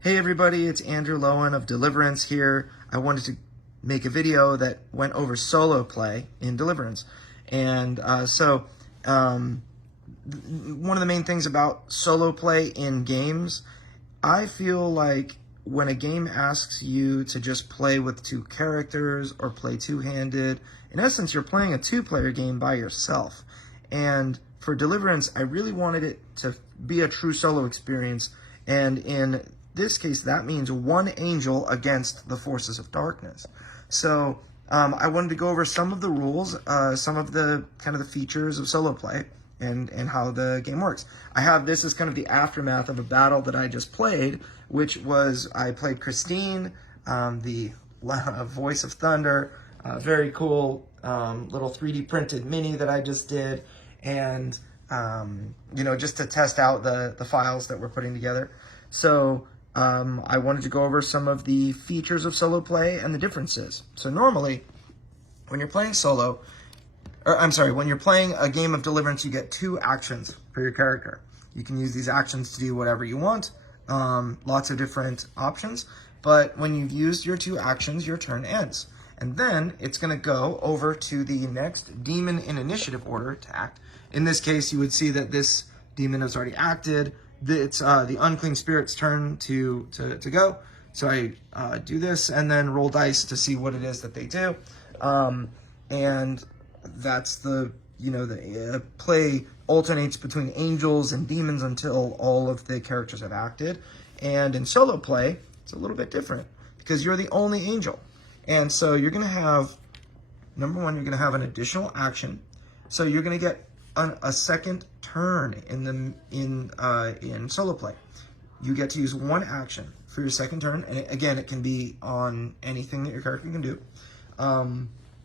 Hey everybody, it's Andrew Lowen of Deliverance here. I wanted to make a video that went over solo play in Deliverance. And one of the main things about solo play in games, I feel like when a game asks you to just play with two characters or play two-handed, in essence you're playing a two-player game by yourself. And for Deliverance, I really wanted it to be a true solo experience, and in this case, that means one angel against the forces of darkness. So I wanted to go over some of the rules, some of the kind of the features of solo play, and how the game works. This is kind of the aftermath of a battle that I just played, which was I played Christine, the voice of thunder, very cool little 3D printed mini that I just did, and just to test out the files that we're putting together. So I wanted to go over some of the features of solo play and the differences. So normally, when you're playing when you're playing a game of Deliverance, you get two actions for your character. You can use these actions to do whatever you want, lots of different options, but when you've used your two actions, your turn ends. And then it's going to go over to the next demon in initiative order to act. In this case, you would see that this demon has already acted. It's the unclean spirit's turn to go. So I do this and then roll dice to see what it is that they do. And that's the play alternates between angels and demons until all of the characters have acted. And in solo play, it's a little bit different because you're the only angel. And so you're going to have, number one, you're going to have an additional action. So you're going to get a second turn in solo play. You get to use one action for your second turn, and again, it can be on anything that your character can do.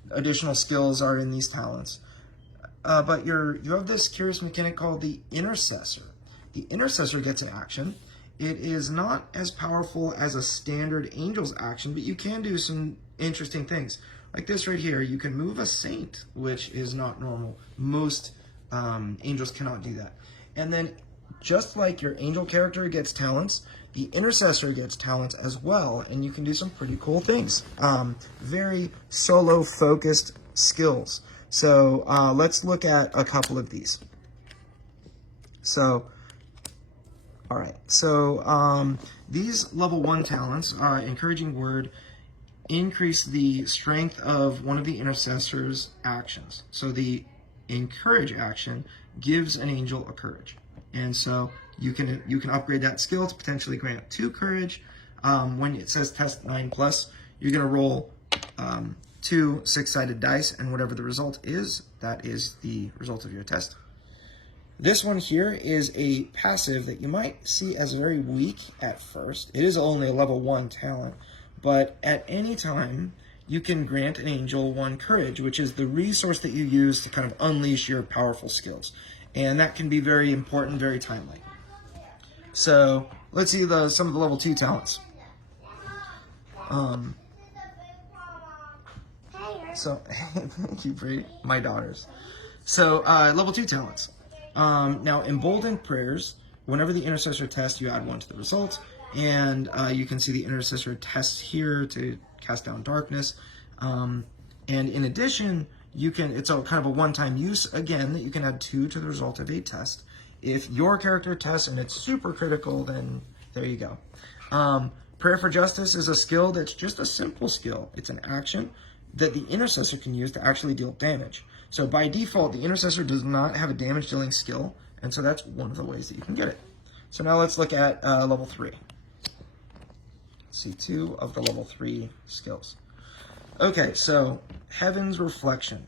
Additional skills are in these talents, but you have this curious mechanic called the Intercessor. The Intercessor gets an action. It is not as powerful as a standard angel's action, but you can do some interesting things. Like this right here, you can move a saint, which is not normal. Most angels cannot do that. And then, just like your angel character gets talents, the Intercessor gets talents as well, and you can do some pretty cool things. Very solo-focused skills. So let's look at a couple of these. So, all right. So these level 1 talents, Encouraging Word, increase the strength of one of the Intercessor's actions. So the Encourage action gives an angel a courage, and so you can upgrade that skill to potentially grant 2 courage. When it says test 9+, you're going to roll 2 6-sided dice, and whatever the result is, that is the result of your test. This one here is a passive that you might see as very weak at first. It is only a level 1 talent, but at any time you can grant an angel 1 courage, which is the resource that you use to kind of unleash your powerful skills. And that can be very important, very timely. So let's see some of the level 2 talents. Thank you, Brady. My daughters. So level 2 talents. Now, Emboldened Prayers. Whenever the Intercessor tests, you add 1 to the result. And you can see the Intercessor tests here to cast down darkness. And in addition, it's a kind of a one-time use, again, that you can add 2 to the result of a test. If your character tests and it's super critical, then there you go. Prayer for Justice is a skill that's just a simple skill. It's an action that the Intercessor can use to actually deal damage. So by default, the Intercessor does not have a damage-dealing skill, and so that's one of the ways that you can get it. So now let's look at level 3. See 2 of the level 3 skills. Okay, so Heaven's Reflection.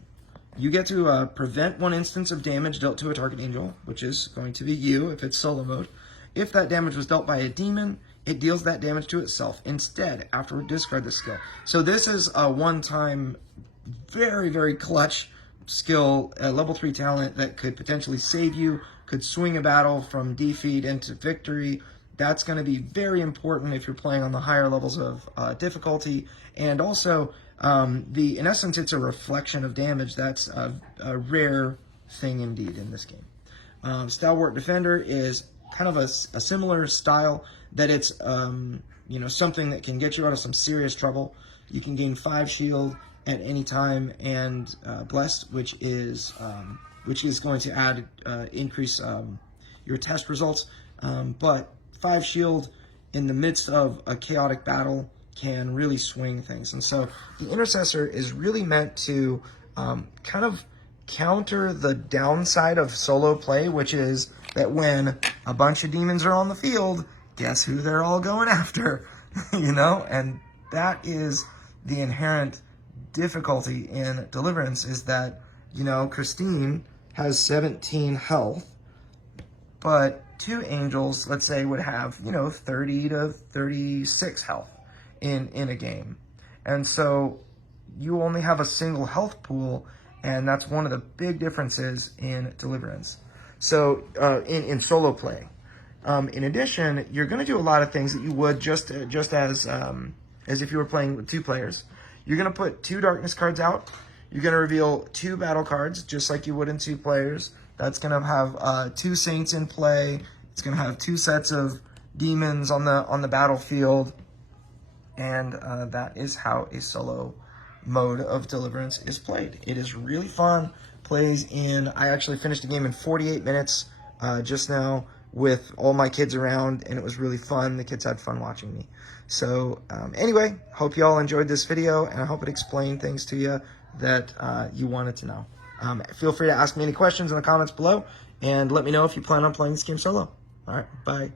You get to prevent 1 instance of damage dealt to a target angel, which is going to be you if it's solo mode. If that damage was dealt by a demon, it deals that damage to itself instead after we discard the skill. So this is a one-time, very, very clutch skill, a level 3 talent that could potentially save you, could swing a battle from defeat into victory. That's going to be very important if you're playing on the higher levels of difficulty. And also, in essence, it's a reflection of damage. That's a rare thing indeed in this game. Stalwart Defender is kind of a similar style. that it's you know, something that can get you out of some serious trouble. You can gain 5 shield at any time, and blessed, which is going to add increase your test results. But 5 shield in the midst of a chaotic battle can really swing things. And so the Intercessor is really meant to kind of counter the downside of solo play, which is that when a bunch of demons are on the field, guess who they're all going after, you know? And that is the inherent difficulty in Deliverance, is that, you know, Christine has 17 health, but 2 angels, let's say, would have, you know, 30 to 36 health in a game. And so you only have a single health pool, and that's one of the big differences in Deliverance. So in solo play. In addition, you're going to do a lot of things that you would just as if you were playing with 2 players. You're going to put 2 darkness cards out. You're going to reveal 2 battle cards, just like you would in 2 players. That's going to have 2 saints in play. It's going to have 2 sets of demons on the battlefield, and that is how a solo mode of Deliverance is played. It is really fun. Plays in. I actually finished the game in 48 minutes just now with all my kids around, and it was really fun. The kids had fun watching me. So anyway, hope you all enjoyed this video, and I hope it explained things to you that you wanted to know. Feel free to ask me any questions in the comments below, and let me know if you plan on playing this game solo. All right, bye.